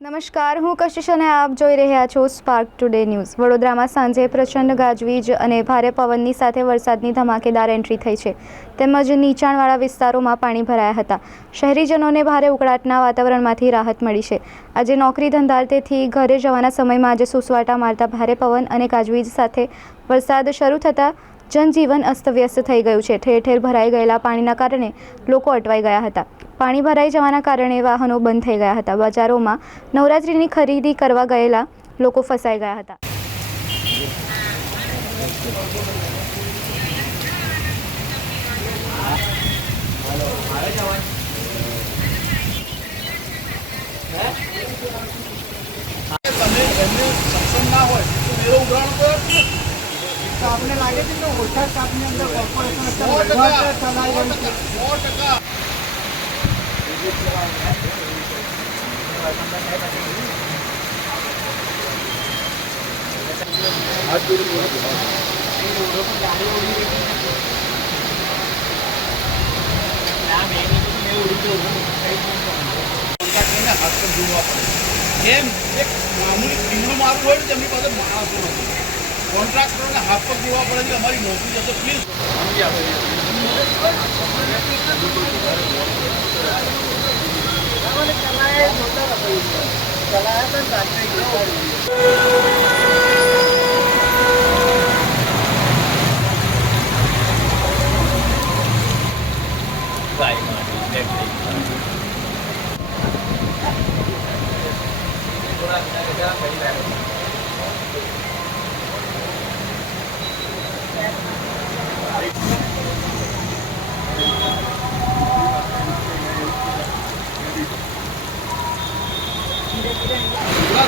નમસ્કાર, હું કશિશ અને આપ જોઈ રહ્યા છો સ્પાર્ક ટુડે ન્યૂઝ। વડોદરામાં સાંજે પ્રચંડ ગાજવીજ અને ભારે પવનની સાથે વરસાદની ધમાકેદાર એન્ટ્રી થઈ છે, તેમજ નીચાણવાળા વિસ્તારોમાં પાણી ભરાયા હતા। શહેરીજનોને ભારે ઉકળાટના વાતાવરણમાંથી રાહત મળી છે। આજે નોકરી ધંધાર્થેથી ઘરે જવાના સમયમાં આજે સુસવાટા મારતા ભારે પવન અને ગાજવીજ સાથે વરસાદ શરૂ થતાં जनजीवन अस्तव्यस्त થઈ ગયું છે। ઠેર ઠેર ભરાઈ ગયેલા પાણીના કારણે લોકો અટવાઈ ગયા હતા। પાણી ભરાઈ જવાના કારણે વાહનો બંધ થઈ ગયા હતા। બજારોમાં નવરાત્રીની ખરીદી કરવા ગયેલા લોકો ફસાઈ ગયા હતા। आपने लागे थे तो होटल आपने अंदर कॉर्पोरेशन चलाई गई थी 100%। कॉन्ट्राक्टर ने हाथ पर जोड़ा पड़े कि हमारी नौकरी जैसे प्लीज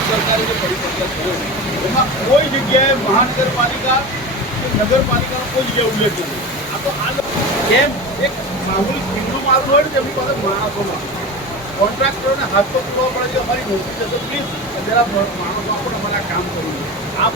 सरकार ने परिपत्र कोई जगह महानगरपालिका नगरपालिका कोई जगह उल्लेख नहीं। आ तो केम एक मामूली खींचो मारू हो जमी पास माणसों कॉन्ट्राक्टरों ने हाथ पर पूरा पड़े कि हमारी नौकरी जैसे प्लीज जरा माणसों आप हमारा काम करिए आप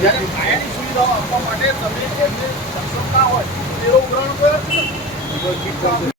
જ્યારે કાયમી સુવિધાઓ આપવા માટે તમે જેમને સક્ષમ ના હોય તેઓ ઉદાહરણ